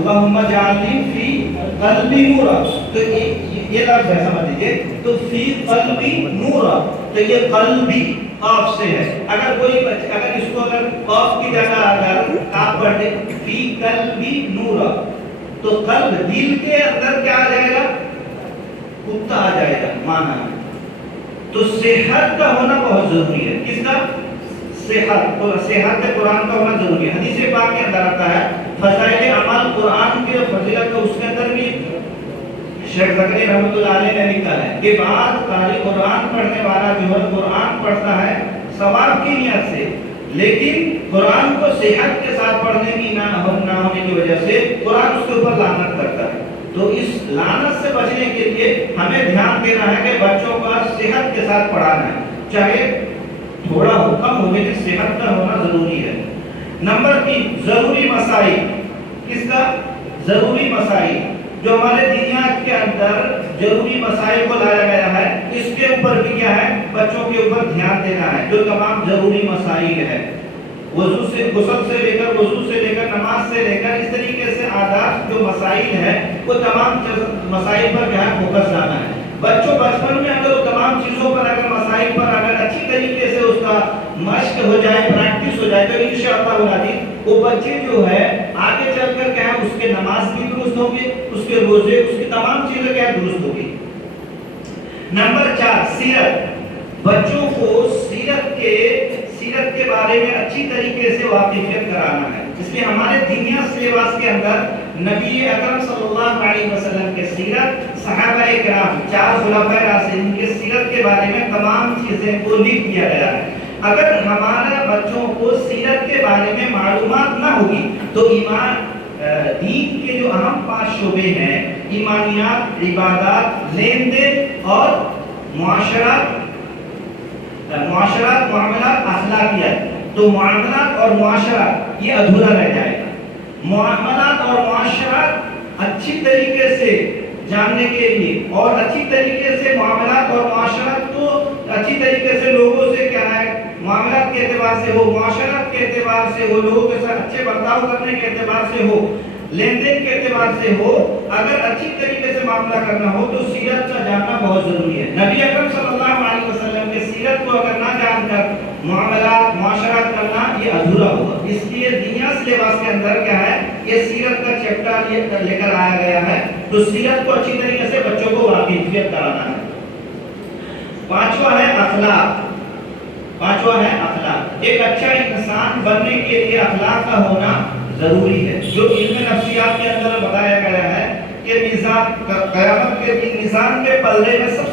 اللہم اجعلنی فی قلبی نورا، تو یہ لفظ ہے سمجھ لیجیے، تو فی قلبی نورا، تو یہ قلبی قاف سے ہے، اگر کوئی اگر اس کو اگر قاف کی جگہ اگر آپ پڑھ دیں فی قلبی نورا، تو قلب دل کے اندر کیا آ جائے گا؟ کتا آ جائے گا معنی میں۔ تو صحت کا ہونا بہت ضروری ہے، کس کا؟ صحت، اور صحت قرآن کا ہونا ضروری ہے۔ حدیث پاک کے اندر آتا ہے فضائل اعمال قرآن کے فضیلت کو، اس کے اندر بھی شیخ زکریا رحمۃ اللہ علیہ نے لکھا ہے کہ بعض قاری قرآن پڑھنے والا جو ہے قرآن پڑھتا ہے ثواب کی نیت سے، لیکن قرآن کو صحت کے ساتھ پڑھنے کی نہ ہونے کی وجہ سے قرآن اس کے اوپر لعنت کرتا ہے۔ تو اس لعنت سے بچنے کے لیے ہمیں دھیان دینا ہے کہ بچوں کا صحت کے ساتھ پڑھانا ہے، چاہے تھوڑا حکم ہو لیکن صحت کا ہونا ضروری ہے۔ نمبر 3 ضروری مسائل، کس کا؟ ضروری مسائل، جو ہمارے دینیات کے اندر ضروری مسائل کو لایا گیا ہے، اس کے اوپر بھی کیا ہے؟ بچوں کے اوپر دھیان دینا ہے۔ جو تمام ضروری مسائل ہے، وضو سے، غسل سے لے کر، وضو سے لے کر، نماز سے لے کر، اس طریقے سے آداب جو مسائل ہے وہ تمام مسائل پر کیا ہے؟ فوکس لانا ہے۔ بچوں بچپن میں اگر وہ تمام چیزوں پر، اگر مسائل پر اگر اچھی طریقے سے اس کا مشق ہو جائے، پریکٹس ہو جائے، تو انشاءاللہ العزیز وہ بچے جو ہے آگے چل کر کیا ہے؟ اس کے نماز بھی درست ہوگی، اس کے روزے، اس کی تمام چیزیں کیا درست ہوگی۔ نمبر 4 سیرت، بچوں کو سیرت کے بارے میں اچھی طریقے سے واقفیت کرانا ہے۔ اس لیے ہمارے دینیا سلیبس کے اندر نبی اکرم صلی اللہ علیہ وسلم کے سیرت، صحابہ کرام، 4 خلفائے راشدین کے سیرت کے بارے میں تمام چیزیں کو لکھ دیا گیا ہے۔ اگر ہمارے بچوں کو سیرت کے بارے میں معلومات نہ ہوگی تو دین کے جو اہم 5 شعبے ہیں، ایمانیات، عبادات، لین دین اور معاشرات، معاملات، اخلاقیات، تو معاملات اور معاشرات یہ ادھورا رہ جائے گا۔ معاملات اور معاشرات اچھی طریقے سے جاننے کے لیے، اور اچھی طریقے سے معاملات اور معاشرات کو اچھی طریقے سے لوگوں سے کیا ہے؟ معاملات کے اعتبار سے ہو، معاشرات کے اعتبار سے ہو، لوگوں کے ساتھ اچھے برتاؤ کرنے کے اعتبار سے ہو، لین دین کے اعتبار سے ہو، اگر اچھی طریقے سے معاملہ کرنا ہو تو سیرت کا جاننا بہت ضروری ہے۔ نبی اکرم صلی اللہ علیہ وسلم کے سیرت کو اگر نہ جان کر معاملات، معاشرات کرنا یہ ادھورا ہوگا۔ اس لیے دنیا سلیبس کے اندر کیا ہے؟ یہ سیرت کا چیپٹر لے کر آیا گیا ہے، تو سیرت کو اچھی طریقے سے بچوں کو واقفیت کرانا ہے۔ 5واں ہے اخلاق۔ 5واں ہے اخلاق۔ ایک اچھا انسان بننے کے لیے اخلاق کا ہونا ضروری ہے، جو علم نفسیات کے اندر بتایا گیا ہے کہ قیامت کے دن میزان کے پلڑے میں سب